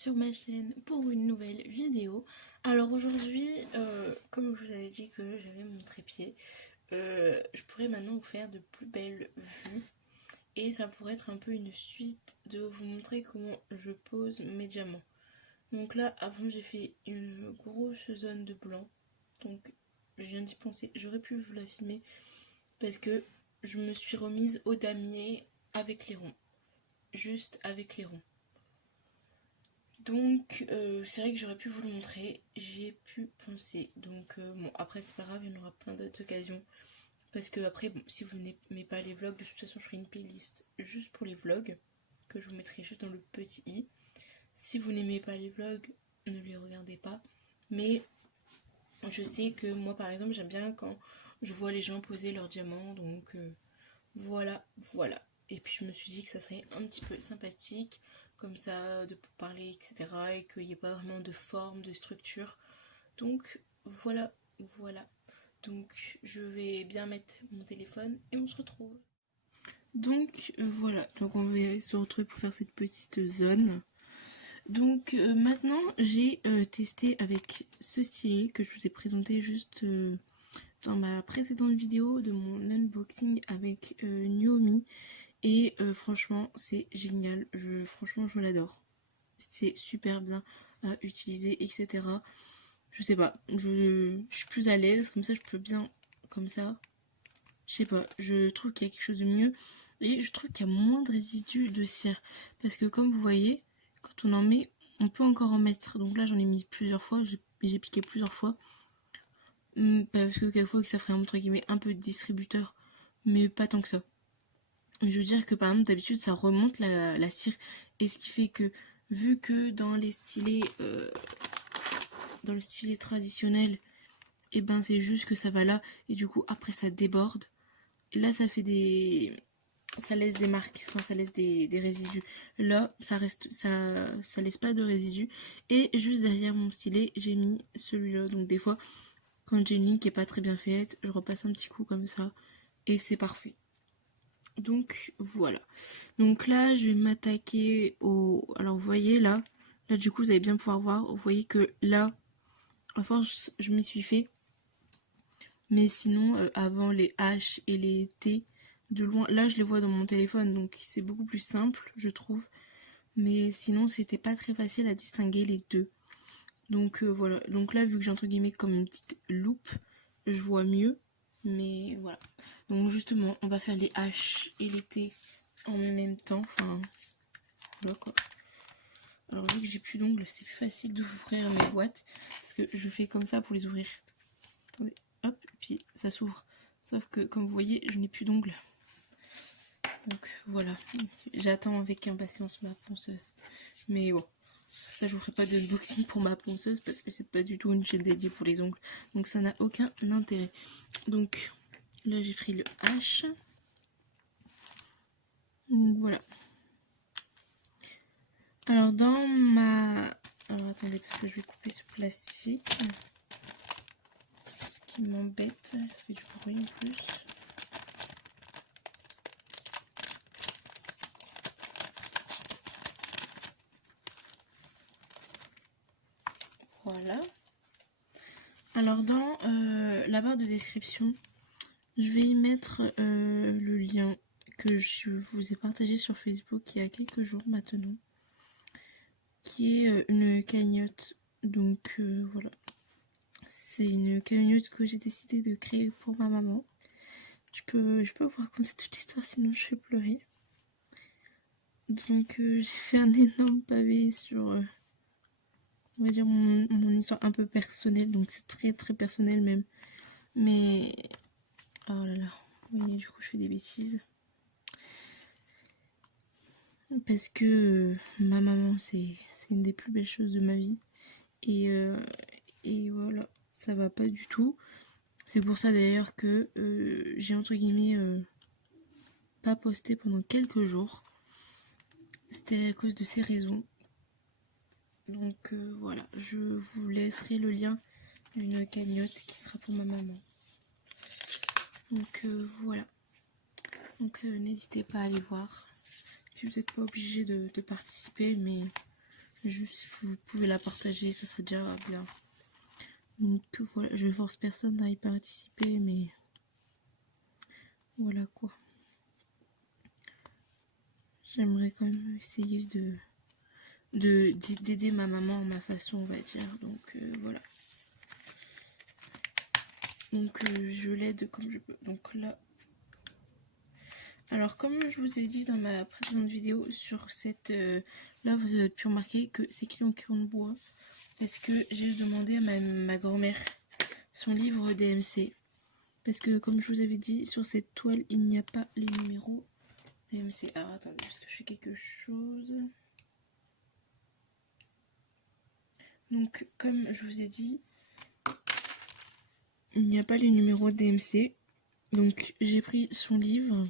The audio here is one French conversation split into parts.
sur ma chaîne pour une nouvelle vidéo. Alors aujourd'hui, comme je vous avais dit que j'avais mon trépied, je pourrais maintenant vous faire de plus belles vues. Et ça pourrait être un peu une suite de vous montrer comment je pose mes diamants. Donc là, avant j'ai fait une grosse zone de blanc. Donc je viens d'y penser, j'aurais pu vous la filmer parce que je me suis remise au damier avec les ronds. Juste avec les ronds. Donc c'est vrai que j'aurais pu vous le montrer, j'y ai pu penser. Donc bon, après c'est pas grave, il y en aura plein d'autres occasions. Parce que après, bon, si vous n'aimez pas les vlogs, de toute façon je ferai une playlist juste pour les vlogs, que je vous mettrai juste dans le petit i. Si vous n'aimez pas les vlogs, ne les regardez pas. Mais je sais que moi par exemple j'aime bien quand je vois les gens poser leurs diamants, donc voilà. Et puis je me suis dit que ça serait un petit peu sympathique, comme ça, de parler, etc. Et qu'il n'y ait pas vraiment de forme, de structure. Donc voilà. Donc je vais bien mettre mon téléphone et on se retrouve. Donc voilà, donc on va se retrouver pour faire cette petite zone. Donc maintenant j'ai testé avec ce stylet que je vous ai présenté juste dans ma précédente vidéo de mon unboxing avec Nuomi. Et franchement c'est génial, franchement je l'adore. C'est super bien à utiliser, etc. Je sais pas, je suis plus à l'aise, comme ça je peux bien, comme ça. Je sais pas, je trouve qu'il y a quelque chose de mieux. Et je trouve qu'il y a moins de résidus de cire. Parce que comme vous voyez, quand on en met, on peut encore en mettre. Donc là j'en ai mis plusieurs fois, j'ai piqué plusieurs fois. Parce que quelquefois ça ferait entre guillemets un peu de distributeur. Mais pas tant que ça. Mais je veux dire que par exemple d'habitude ça remonte la cire. Et ce qui fait que, vu que dans les stylets... dans le stylet traditionnel, et ben c'est juste que ça va là et du coup après ça déborde. Et là ça fait ça laisse des marques, enfin ça laisse des résidus. Là ça reste, ça laisse pas de résidus. Et juste derrière mon stylet j'ai mis celui-là. Donc des fois quand j'ai une ligne qui est pas très bien faite, je repasse un petit coup comme ça et c'est parfait. Donc voilà. Donc là je vais m'attaquer au... Alors vous voyez là du coup vous allez bien pouvoir voir, vous voyez que là à force, je m'y suis fait. Mais sinon, avant les H et les T, de loin, là je les vois dans mon téléphone, donc c'est beaucoup plus simple, je trouve. Mais sinon, c'était pas très facile à distinguer les deux. Donc voilà. Donc là, vu que j'ai entre guillemets comme une petite loupe, je vois mieux. Mais voilà. Donc justement, on va faire les H et les T en même temps. Enfin, voilà quoi. Alors vu que j'ai plus d'ongles, c'est plus facile d'ouvrir mes boîtes. Parce que je fais comme ça pour les ouvrir. Attendez, hop, puis ça s'ouvre. Sauf que comme vous voyez, je n'ai plus d'ongles. Donc voilà, j'attends avec impatience ma ponceuse. Mais bon, ça je vous ferai pas d'unboxing pour ma ponceuse parce que c'est pas du tout une chaîne dédiée pour les ongles. Donc ça n'a aucun intérêt. Donc là j'ai pris le H. Donc voilà. Alors dans ma... Alors attendez parce que je vais couper ce plastique. Ce qui m'embête, ça fait du bruit en plus. Voilà. Alors dans la barre de description, je vais y mettre le lien que je vous ai partagé sur Facebook il y a quelques jours maintenant, qui est une cagnotte. Donc voilà, c'est une cagnotte que j'ai décidé de créer pour ma maman. Je peux vous raconter toute l'histoire sinon je vais pleurer. Donc j'ai fait un énorme pavé sur... on va dire mon histoire un peu personnelle, donc c'est très très personnel même. Mais oh là là, vous voyez, du coup je fais des bêtises. Parce que ma maman c'est une des plus belles choses de ma vie. Et voilà, ça va pas du tout. C'est pour ça d'ailleurs que j'ai entre guillemets pas posté pendant quelques jours. C'était à cause de ces raisons. Donc voilà, je vous laisserai le lien d'une cagnotte qui sera pour ma maman. Donc voilà. Donc n'hésitez pas à aller voir. Puis vous n'êtes pas obligé de participer, mais Juste si vous pouvez la partager, ça serait déjà bien. Donc voilà, je force personne à y participer, mais voilà quoi. J'aimerais quand même essayer d'aider ma maman à ma façon, on va dire. Donc voilà. Donc je l'aide comme je peux. Donc là. Alors comme je vous ai dit dans ma précédente vidéo sur cette... là vous avez pu remarquer que c'est écrit en crayon de bois. Parce que j'ai demandé à ma grand-mère son livre DMC. Parce que comme je vous avais dit, sur cette toile, il n'y a pas les numéros DMC. Alors attendez, parce que je fais quelque chose. Donc comme je vous ai dit, il n'y a pas les numéros DMC. Donc j'ai pris son livre.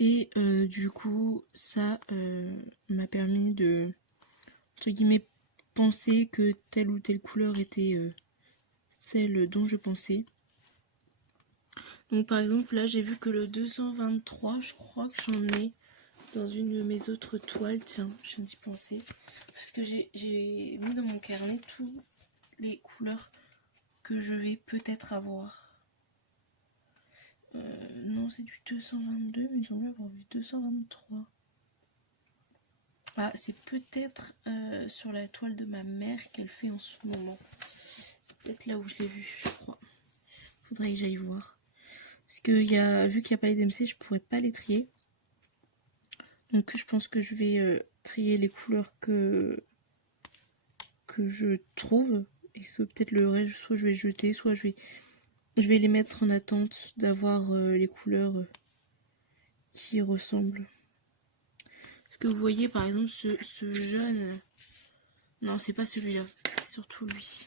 Et du coup, ça m'a permis de, entre guillemets, penser que telle ou telle couleur était celle dont je pensais. Donc par exemple là j'ai vu que le 223, je crois que j'en ai dans une de mes autres toiles. Tiens, je viens d'y penser. Parce que j'ai mis dans mon carnet toutes les couleurs que je vais peut-être avoir. Non, c'est du 222, mais j'aimerais avoir vu 223. Ah, c'est peut-être sur la toile de ma mère qu'elle fait en ce moment. C'est peut-être là où je l'ai vu, je crois. Faudrait que j'aille voir. Parce que vu qu'il n'y a pas les DMC, je pourrais pas les trier. Donc je pense que je vais trier les couleurs que je trouve. Et que peut-être le reste, soit je vais jeter, soit je vais les mettre en attente d'avoir les couleurs qui ressemblent. Parce que vous voyez par exemple ce jaune... Non, c'est pas celui-là, c'est surtout lui.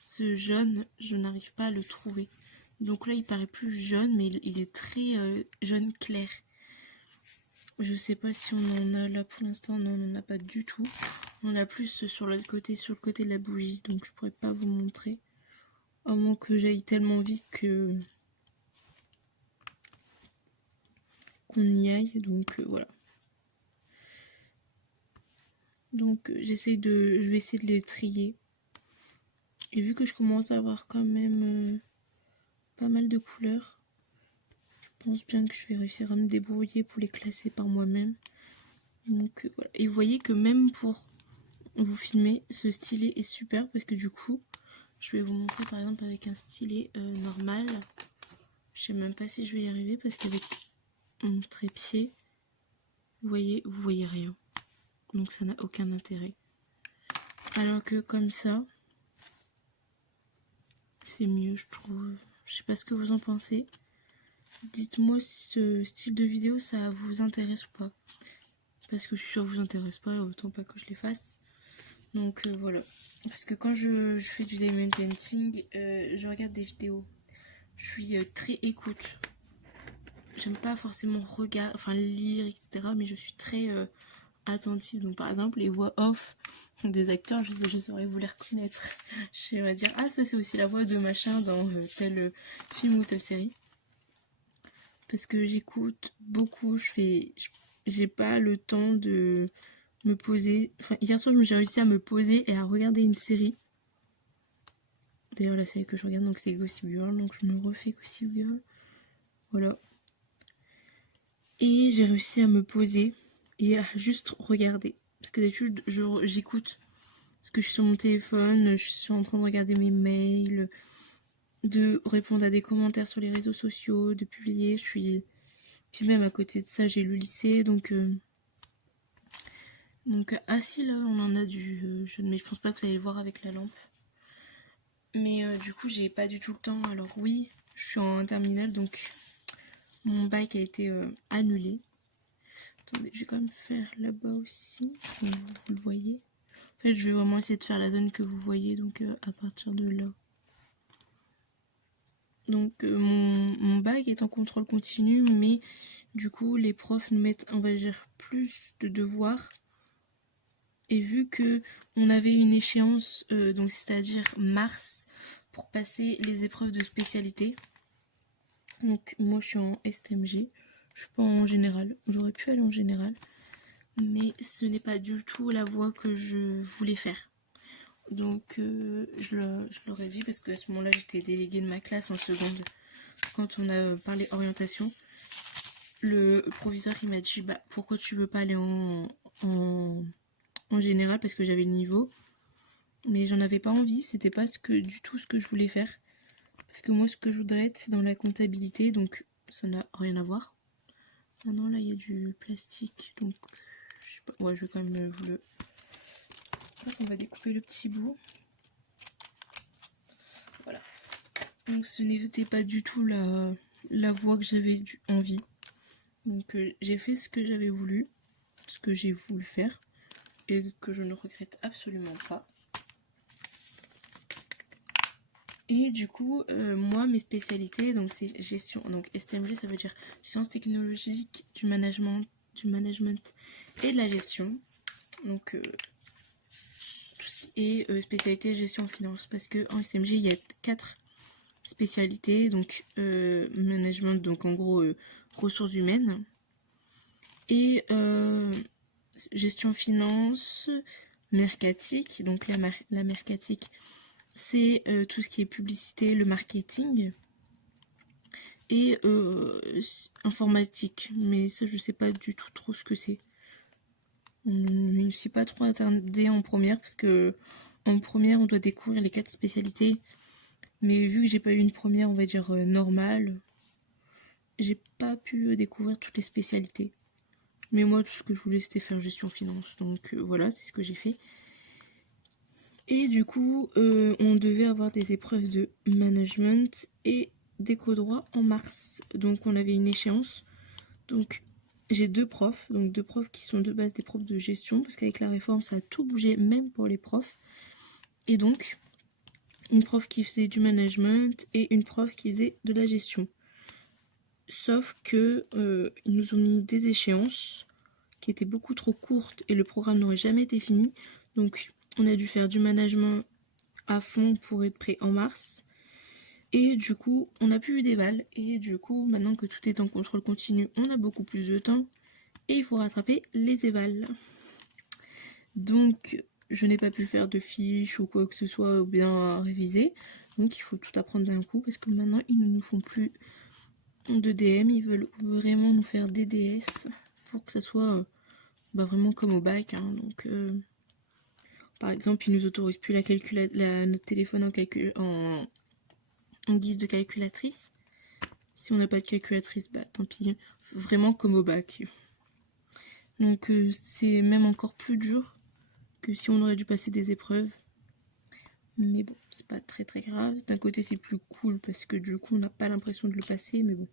Ce jaune, je n'arrive pas à le trouver. Donc là, il paraît plus jaune, mais il est très jaune clair. Je sais pas si on en a là pour l'instant. Non, on n'en a pas du tout. On en a plus sur le côté de la bougie, donc je pourrais pas vous montrer. À moins que j'aille tellement vite qu'on y aille, donc voilà. Donc je vais essayer de les trier. Et vu que je commence à avoir quand même pas mal de couleurs, je pense bien que je vais réussir à me débrouiller pour les classer par moi-même. Donc voilà. Et vous voyez que même pour vous filmer, ce stylet est super parce que du coup, je vais vous montrer par exemple avec un stylet normal. Je sais même pas si je vais y arriver parce qu'avec mon trépied, vous voyez rien. Donc ça n'a aucun intérêt. Alors que comme ça, c'est mieux je trouve. Je sais pas ce que vous en pensez. Dites-moi si ce style de vidéo ça vous intéresse ou pas. Parce que je suis sûre que ça vous intéresse pas, autant pas que je les fasse. Donc voilà. Parce que quand je fais du diamond painting, je regarde des vidéos. Je suis très écoute. J'aime pas forcément lire, etc. Mais je suis très attentive. Donc par exemple, les voix off des acteurs, je saurais vous les reconnaître. Je vais dire, ah ça c'est aussi la voix de machin dans tel film ou telle série. Parce que j'écoute beaucoup, j'ai pas le temps de me poser. Enfin, hier soir, j'ai réussi à me poser et à regarder une série. D'ailleurs, la série que je regarde, donc c'est Gossip Girl, donc je me refais Gossip Girl. Voilà. Et j'ai réussi à me poser et à juste regarder. Parce que d'habitude, j'écoute. Parce que je suis sur mon téléphone, je suis en train de regarder mes mails, de répondre à des commentaires sur les réseaux sociaux, de publier. Puis même à côté de ça, j'ai le lycée, donc si là, on en a du jaune, mais je pense pas que vous allez le voir avec la lampe. Mais du coup, j'ai pas du tout le temps. Alors oui, je suis en terminale, donc mon bac a été annulé. Attendez, je vais quand même faire là-bas aussi, comme vous le voyez. En fait, je vais vraiment essayer de faire la zone que vous voyez, donc à partir de là. Donc mon bac est en contrôle continu, mais du coup les profs nous mettent, on va dire, plus de devoirs. Et vu que on avait une échéance, donc c'est-à-dire mars, pour passer les épreuves de spécialité. Donc moi je suis en STMG, je suis pas en général, j'aurais pu aller en général. mais ce n'est pas du tout la voie que je voulais faire. Donc je leur ai dit, parce qu'à ce moment-là j'étais déléguée de ma classe en seconde. Quand on a parlé orientation, le proviseur il m'a dit bah pourquoi tu veux pas aller en général, parce que j'avais le niveau. Mais j'en avais pas envie, c'était pas du tout ce que je voulais faire. Parce que moi ce que je voudrais être c'est dans la comptabilité, donc ça n'a rien à voir. Ah non, là il y a du plastique, donc je sais pas, ouais je vais quand même vous le... Donc on va découper le petit bout. Voilà. Donc ce n'était pas du tout la voie que j'avais envie. Donc j'ai fait ce que j'avais voulu, ce que j'ai voulu faire, et que je ne regrette absolument pas. Et du coup, moi, mes spécialités, donc c'est gestion, donc STMG, ça veut dire sciences technologiques, du management et de la gestion. Donc tout ce qui est spécialité gestion en finance, parce que en STMG, il y a 4 spécialités, donc management, donc en gros ressources humaines, et gestion finance, mercatique, donc la mercatique, c'est tout ce qui est publicité, le marketing, et informatique, mais ça je sais pas du tout trop ce que c'est. Je ne suis pas trop attardée en première, parce que en première on doit découvrir les 4 spécialités, mais vu que j'ai pas eu une première on va dire normale, j'ai pas pu découvrir toutes les spécialités. Mais moi tout ce que je voulais c'était faire gestion finance, donc voilà, c'est ce que j'ai fait. Et du coup on devait avoir des épreuves de management et d'éco-droit en mars, donc on avait une échéance. Donc j'ai 2 profs, donc 2 profs qui sont de base des profs de gestion, parce qu'avec la réforme ça a tout bougé, même pour les profs. Et donc une prof qui faisait du management et une prof qui faisait de la gestion. Sauf que ils nous ont mis des échéances qui étaient beaucoup trop courtes et le programme n'aurait jamais été fini. Donc on a dû faire du management à fond pour être prêt en mars. Et du coup, on n'a plus eu d'éval. Et du coup, maintenant que tout est en contrôle continu, on a beaucoup plus de temps. Et il faut rattraper les évals. Donc, je n'ai pas pu faire de fiches ou quoi que ce soit ou bien réviser. Donc, il faut tout apprendre d'un coup parce que maintenant, ils ne nous font plus de DM. Ils veulent vraiment nous faire des DS pour que ça soit vraiment comme au bac. Hein. Donc, par exemple, ils nous autorisent plus notre téléphone en guise de calculatrice. Si on n'a pas de calculatrice, bah tant pis. Vraiment comme au bac. Donc c'est même encore plus dur que si on aurait dû passer des épreuves. Mais bon, c'est pas très très grave. D'un côté c'est plus cool parce que du coup on n'a pas l'impression de le passer, mais bon.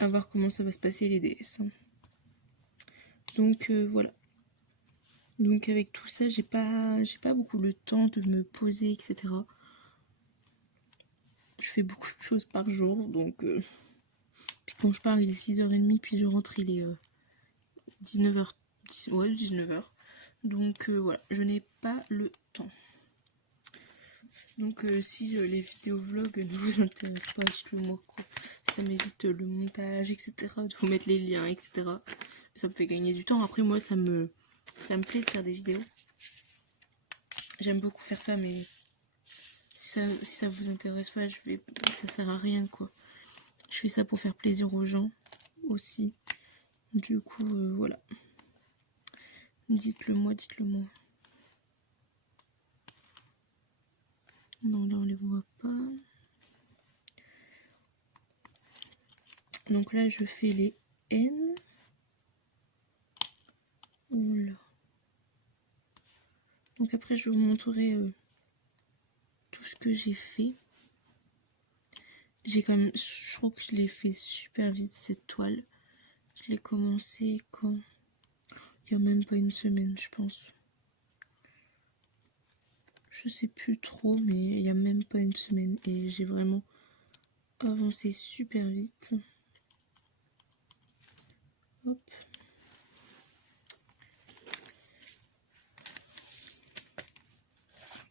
À voir comment ça va se passer les DS. Hein. Donc voilà. Donc avec tout ça, j'ai pas beaucoup le temps de me poser, etc. Je fais beaucoup de choses par jour, donc puis quand je pars il est 6h30, puis je rentre il est 19h. Ouais, 19h. Donc voilà, je n'ai pas le temps. Donc si les vidéos vlogs ne vous intéressent pas, dites-le moi quoi. Ça m'évite le montage, etc. De vous mettre les liens, etc. Ça me fait gagner du temps. Après moi ça me plaît de faire des vidéos. J'aime beaucoup faire ça, mais si ça vous intéresse pas, ça sert à rien quoi. Je fais ça pour faire plaisir aux gens aussi. Du coup voilà. Dites-le moi. Non, là on les voit pas. Donc là je fais les N. Oula. Donc après je vous montrerai tout ce que j'ai fait. Je trouve que je l'ai fait super vite cette toile. Je l'ai commencé quand? Il y a même pas une semaine je pense. Je sais plus trop, mais il y a même pas une semaine et j'ai vraiment avancé super vite. Hop.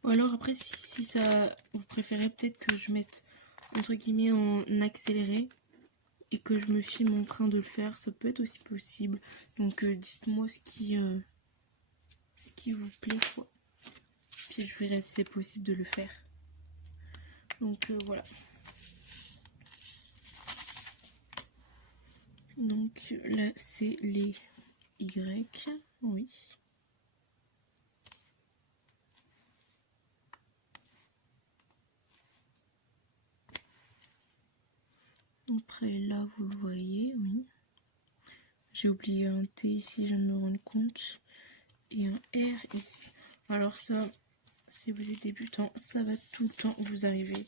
Ou alors après si ça vous préférez peut-être que je mette entre guillemets en accéléré et que je me filme en train de le faire, ça peut être aussi possible. Donc dites-moi ce qui vous plaît, quoi. Puis je verrai si c'est possible de le faire. Donc voilà. Donc là c'est les Y, oui. Après là vous le voyez, oui. J'ai oublié un T ici, je viens de me rendre compte. Et un R ici. Alors ça, si vous êtes débutant, ça va tout le temps vous arriver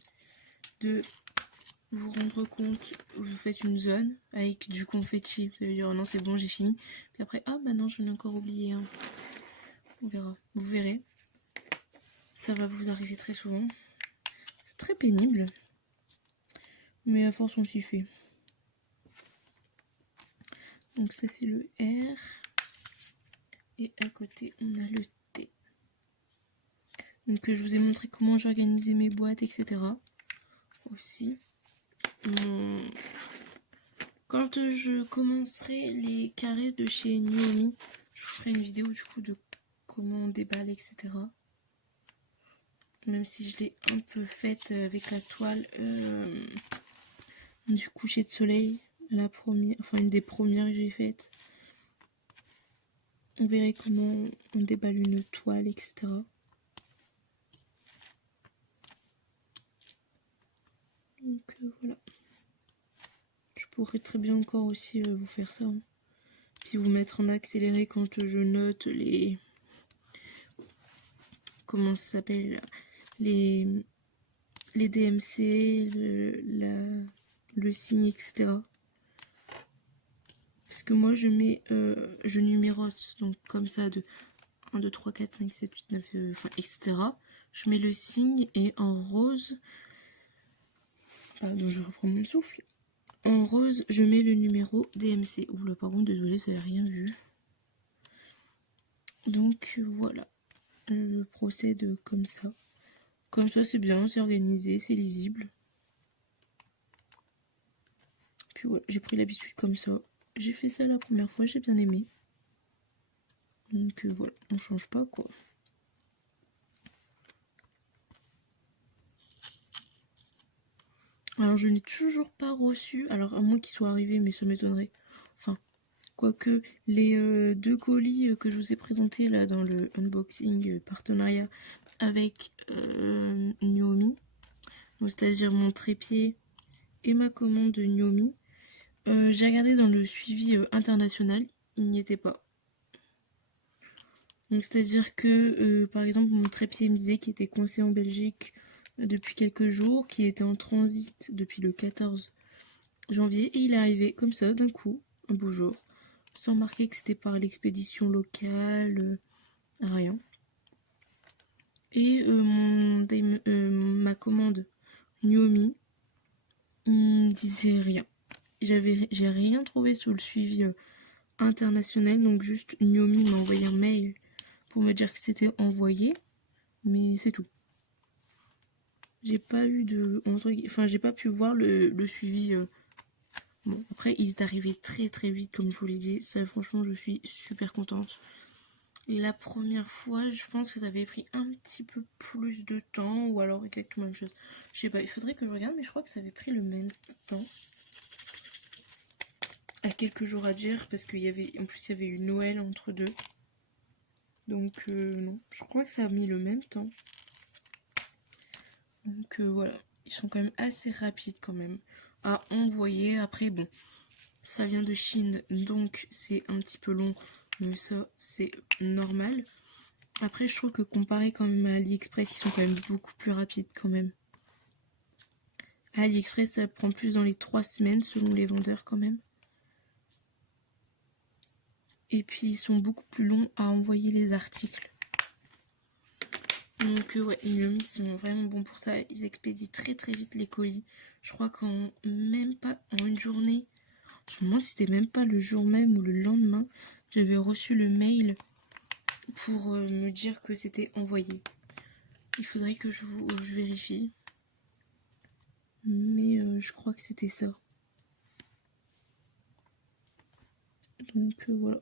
de vous rendre compte, vous faites une zone avec du confetti. Vous allez dire oh non c'est bon j'ai fini. Puis après ah bah non j'en ai encore oublié un. On verra. Vous verrez. Ça va vous arriver très souvent. C'est très pénible. Mais à force on s'y fait. Donc ça c'est le R. Et à côté on a le T. Donc je vous ai montré comment j'organisais mes boîtes, etc. Aussi. Quand je commencerai les carrés de chez Nuomi, je ferai une vidéo du coup de comment on déballe, etc. Même si je l'ai un peu faite avec la toile du coucher de soleil, la première, enfin une des premières que j'ai faites. On verrait comment on déballe une toile, etc. Donc voilà. Je pourrais très bien encore aussi vous faire ça. Hein. Puis vous mettre en accéléré quand je note les... Comment ça s'appelle, les DMC, le signe, etc. Parce que moi je mets, je numérote, donc comme ça de 1, 2, 3, 4, 5, 7, 8, 9, enfin, etc. Je mets le signe et en rose, pardon, je reprends mon souffle. En rose, je mets le numéro DMC. Oula, par contre, désolé, ça n'avez rien vu. Donc voilà, je procède comme ça. Comme ça, c'est bien, c'est organisé, c'est lisible. Puis voilà, j'ai pris l'habitude comme ça. J'ai fait ça la première fois, j'ai bien aimé. Donc voilà, on change pas quoi. Alors je n'ai toujours pas reçu, alors à moins qu'ils soient arrivés, mais ça m'étonnerait. Enfin, quoique les 2 colis que je vous ai présentés là dans le unboxing partenariat avec Nuomi, c'est-à-dire mon trépied et ma commande de Nuomi, j'ai regardé dans le suivi international, il n'y était pas. Donc c'est-à-dire que par exemple mon trépied me disait qu'il était coincé en Belgique depuis quelques jours, qui était en transit depuis le 14 janvier et il est arrivé comme ça d'un coup, un beau jour, sans marquer que c'était par l'expédition locale, rien. Et ma commande Nuomi disait rien. J'ai rien trouvé sur le suivi international, donc juste Nuomi m'a envoyé un mail pour me dire que c'était envoyé, mais c'est tout. J'ai pas eu de... Enfin, j'ai pas pu voir le suivi. Bon, après, il est arrivé très très vite, comme je vous l'ai dit. Ça, franchement, je suis super contente. La première fois, je pense que ça avait pris un petit peu plus de temps, ou alors exactement la même chose. Je sais pas, il faudrait que je regarde, mais je crois que ça avait pris le même temps. À quelques jours à dire, parce qu'il y avait... En plus, il y avait eu Noël entre deux. Donc, non. Je crois que ça a mis le même temps. Donc voilà, ils sont quand même assez rapides quand même à envoyer. Après bon, ça vient de Chine, donc c'est un petit peu long, mais ça c'est normal. Après je trouve que comparé quand même à AliExpress, ils sont quand même beaucoup plus rapides quand même. À AliExpress ça prend plus dans les 3 semaines selon les vendeurs quand même. Et puis ils sont beaucoup plus longs à envoyer les articles. Donc ouais, Nuomi sont vraiment bons pour ça. Ils expédient très très vite les colis. Je crois qu'en même pas en une journée, je me demande si c'était même pas le jour même ou le lendemain, j'avais reçu le mail pour me dire que c'était envoyé. Il faudrait que je vérifie. Mais je crois que c'était ça. Donc voilà.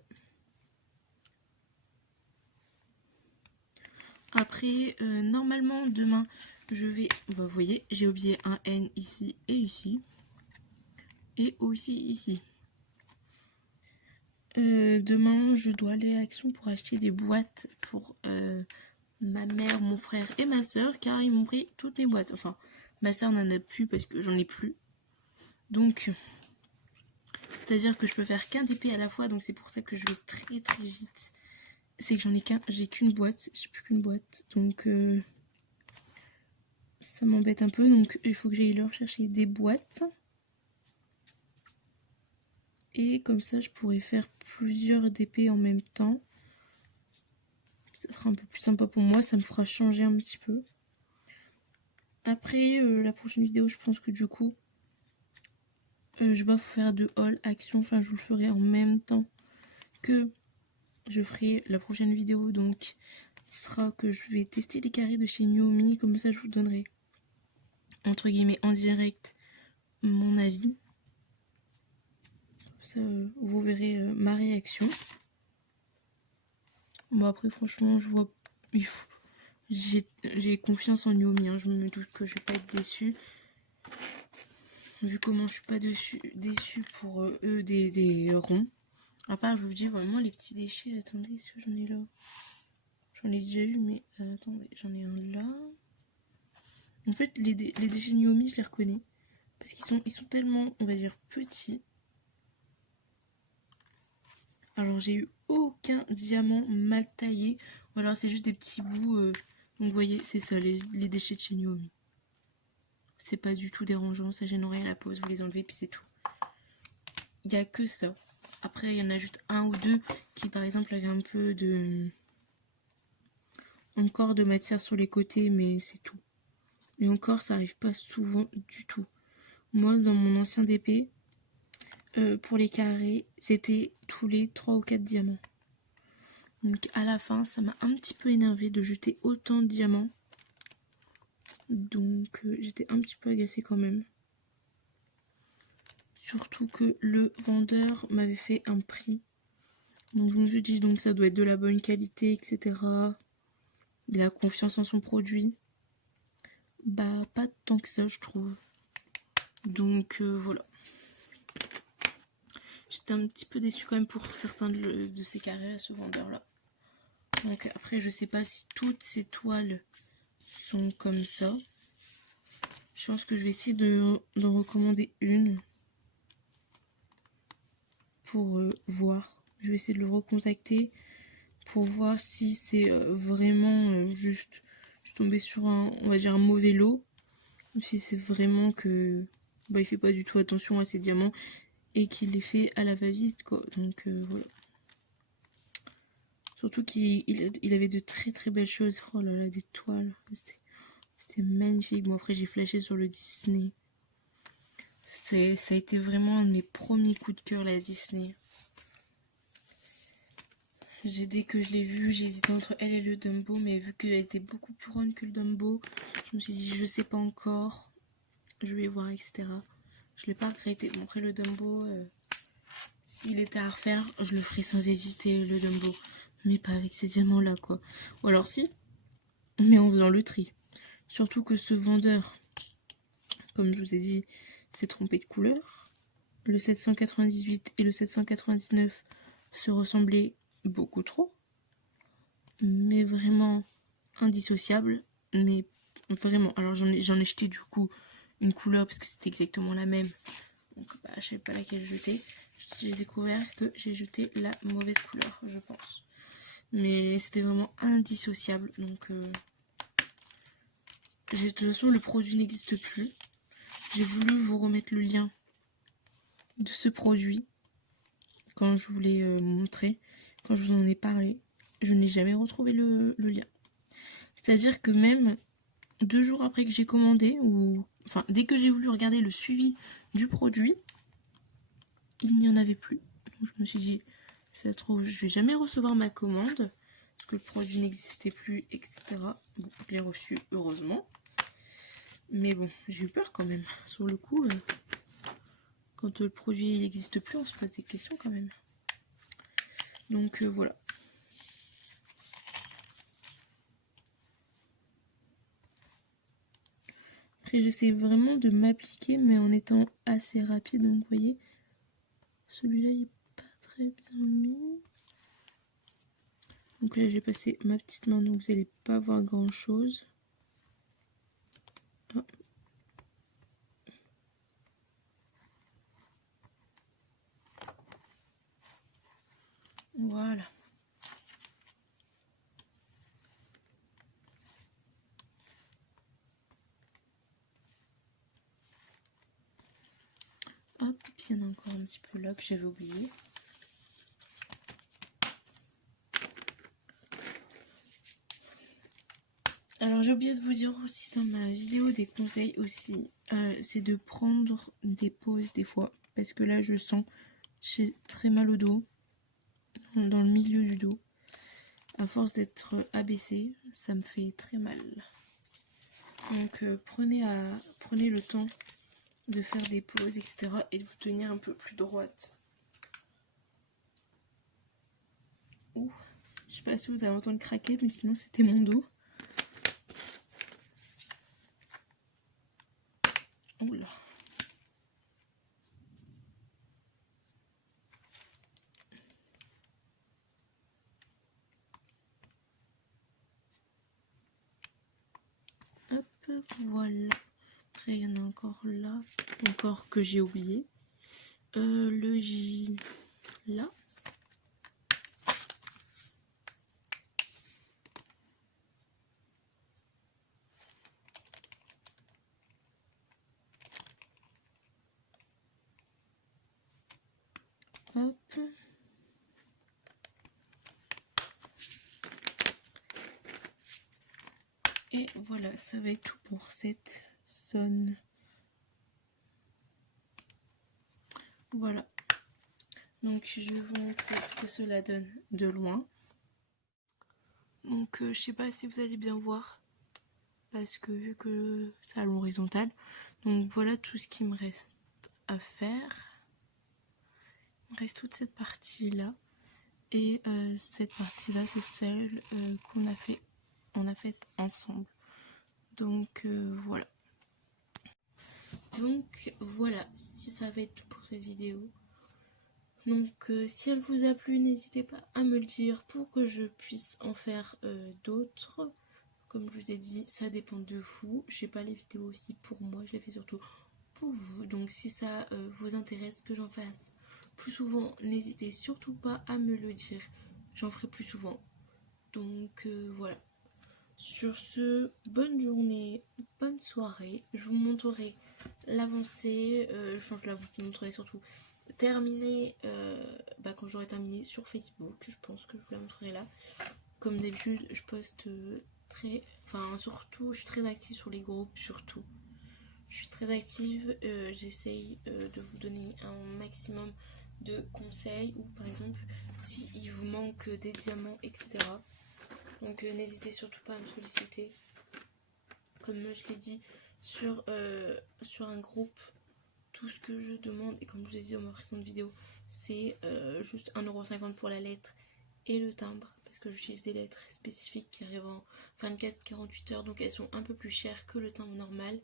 Après, normalement demain, je vais... Bah, vous voyez, j'ai oublié un N ici et ici. Et aussi ici. Demain, je dois aller à Action pour acheter des boîtes pour ma mère, mon frère et ma soeur, car ils m'ont pris toutes les boîtes. Enfin, ma soeur n'en a plus parce que j'en ai plus. Donc, c'est-à-dire que je peux faire qu'un DP à la fois, donc c'est pour ça que je vais très très vite. C'est que j'ai qu'une boîte, j'ai plus qu'une boîte, donc ça m'embête un peu, donc il faut que j'aille leur chercher des boîtes. Et comme ça, je pourrais faire plusieurs DP en même temps. Ça sera un peu plus sympa pour moi, ça me fera changer un petit peu. Après, la prochaine vidéo, je pense que du coup, je vais pas faire de haul action, enfin je vous le ferai en même temps que je ferai la prochaine vidéo. Donc, il sera que je vais tester les carrés de chez Xiaomi, comme ça je vous donnerai, entre guillemets, en direct, mon avis. Ça, vous verrez ma réaction. Bon après franchement je vois, j'ai confiance en Xiaomi, hein. Je me doute que je vais pas être déçue. Vu comment je suis pas déçue pour eux des ronds. À part je vous dis vraiment les petits déchets. Attendez, est-ce que j'en ai là? J'en ai déjà eu mais attendez, j'en ai un là. En fait les déchets Xiaomi je les reconnais. Parce qu'ils sont tellement, on va dire, petits. Alors j'ai eu aucun diamant mal taillé. Ou alors c'est juste des petits bouts. Donc vous voyez, c'est ça, les déchets de chez Xiaomi. C'est pas du tout dérangeant, ça gêne rien à la pose, vous les enlevez puis c'est tout. Il n'y a que ça. Après il y en a juste un ou deux qui par exemple avaient un peu de... encore de matière sur les côtés, mais c'est tout. Et encore ça arrive pas souvent du tout. Moi dans mon ancien DP, pour les carrés, c'était tous les 3 ou 4 diamants. Donc à la fin, ça m'a un petit peu énervé de jeter autant de diamants. Donc j'étais un petit peu agacée quand même. Surtout que le vendeur m'avait fait un prix. Donc je me suis dit, donc ça doit être de la bonne qualité, etc. De la confiance en son produit. Bah pas tant que ça je trouve. Donc voilà. J'étais un petit peu déçue quand même pour certains de ces carrés là, ce vendeur là. Donc après je sais pas si toutes ces toiles sont comme ça. Je pense que je vais essayer d'en recommander une pour voir. Je vais essayer de le recontacter pour voir si c'est vraiment juste je suis tombée sur un, on va dire, un mauvais lot, ou si c'est vraiment que bah, il fait pas du tout attention à ses diamants et qu'il les fait à la va-vite quoi. Donc voilà. Surtout qu'il avait de très très belles choses. Oh là là, des toiles. C'était magnifique. Bon après j'ai flashé sur le Disney. Ça a été vraiment un de mes premiers coups de cœur, la Disney. Dès que je l'ai vue, j'ai hésité entre elle et le Dumbo, mais vu qu'elle était beaucoup plus ronde que le Dumbo, je me suis dit je sais pas encore, je vais voir, etc. Je l'ai pas regretté. Bon après le Dumbo, s'il était à refaire, je le ferais sans hésiter, le Dumbo. Mais pas avec ces diamants là quoi. Ou alors si, mais en faisant le tri. Surtout que ce vendeur, comme je vous ai dit, s'est trompé de couleur. Le 798 et le 799 se ressemblaient beaucoup trop. Mais vraiment indissociables. Mais vraiment, alors j'en ai jeté du coup une couleur parce que c'était exactement la même. Donc bah, je sais pas laquelle jeter. J'ai découvert que j'ai jeté la mauvaise couleur, je pense. Mais c'était vraiment indissociable. Donc de toute façon le produit n'existe plus. J'ai voulu vous remettre le lien de ce produit quand je vous l'ai montré, quand je vous en ai parlé. Je n'ai jamais retrouvé le lien. C'est-à-dire que même 2 jours après que j'ai commandé, ou enfin dès que j'ai voulu regarder le suivi du produit, il n'y en avait plus. Donc, je me suis dit, ça se trouve, je vais jamais recevoir ma commande, parce que le produit n'existait plus, etc. Bon, je l'ai reçu, heureusement. Mais bon, j'ai eu peur quand même. Sur le coup, quand le produit n'existe plus, on se pose des questions quand même. Donc voilà. Après j'essaie vraiment de m'appliquer mais en étant assez rapide. Donc vous voyez, celui-là il est pas très bien mis. Donc là j'ai passé ma petite main, donc vous n'allez pas voir grand chose. Oh. Voilà. Hop, puis il y en a encore un petit peu là que j'avais oublié. Alors j'ai oublié de vous dire aussi dans ma vidéo des conseils aussi, c'est de prendre des pauses des fois. Parce que là je sens, j'ai très mal au dos, dans le milieu du dos. À force d'être abaissée, ça me fait très mal. Donc prenez le temps de faire des pauses, etc. et de vous tenir un peu plus droite. Ouh, je sais pas si vous allez entendre craquer, mais sinon c'était mon dos. Oula. Hop, voilà. Après il y en a encore là, encore que j'ai oublié. Le J là. Hop. Et voilà, ça va être tout pour cette zone. Voilà. Donc je vais vous montrer ce que cela donne de loin. Donc je sais pas si vous allez bien voir. Parce que vu que c'est à l'horizontale. Donc voilà tout ce qui me reste à faire. Il me reste toute cette partie là. Et cette partie là c'est celle qu'on a fait. On a faite ensemble. Donc voilà. Donc voilà, si ça va être tout pour cette vidéo. Donc si elle vous a plu, n'hésitez pas à me le dire pour que je puisse en faire d'autres. Comme je vous ai dit, ça dépend de vous. Je fais pas les vidéos aussi pour moi, je les fais surtout pour vous. Donc si ça vous intéresse que j'en fasse plus souvent, n'hésitez surtout pas à me le dire. J'en ferai plus souvent. Donc voilà. Sur ce, bonne journée, bonne soirée. Je vous montrerai l'avancée. Enfin, je la vous montrerai surtout terminée quand j'aurai terminé sur Facebook. Je pense que je vous la montrerai là. Comme d'habitude, je poste surtout, je suis très active sur les groupes, surtout. Je suis très active, j'essaye de vous donner un maximum de conseils ou par exemple s'il vous manque des diamants, etc. Donc n'hésitez surtout pas à me solliciter. Comme je l'ai dit sur un groupe, tout ce que je demande, et comme je vous ai dit dans ma précédente vidéo, c'est juste 1,50 € pour la lettre et le timbre. Parce que j'utilise des lettres spécifiques qui arrivent en 24-48 heures, donc elles sont un peu plus chères que le timbre normal.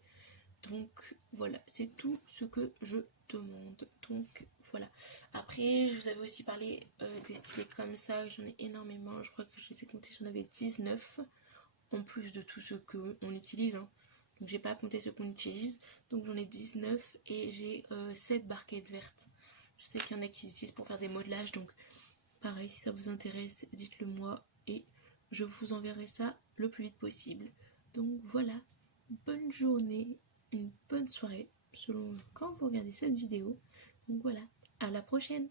Donc voilà, c'est tout ce que je demande. Donc voilà. Après, je vous avais aussi parlé des stylés comme ça, j'en ai énormément. Je crois que je les ai comptés, j'en avais 19. En plus de tout ce qu'on utilise. Hein. Donc j'ai pas compté ce qu'on utilise. Donc j'en ai 19 et j'ai 7 barquettes vertes. Je sais qu'il y en a qui utilisent pour faire des modelages. Donc pareil, si ça vous intéresse, dites-le moi. Et je vous enverrai ça le plus vite possible. Donc voilà, bonne journée, une bonne soirée, selon quand vous regardez cette vidéo. Donc voilà, à la prochaine!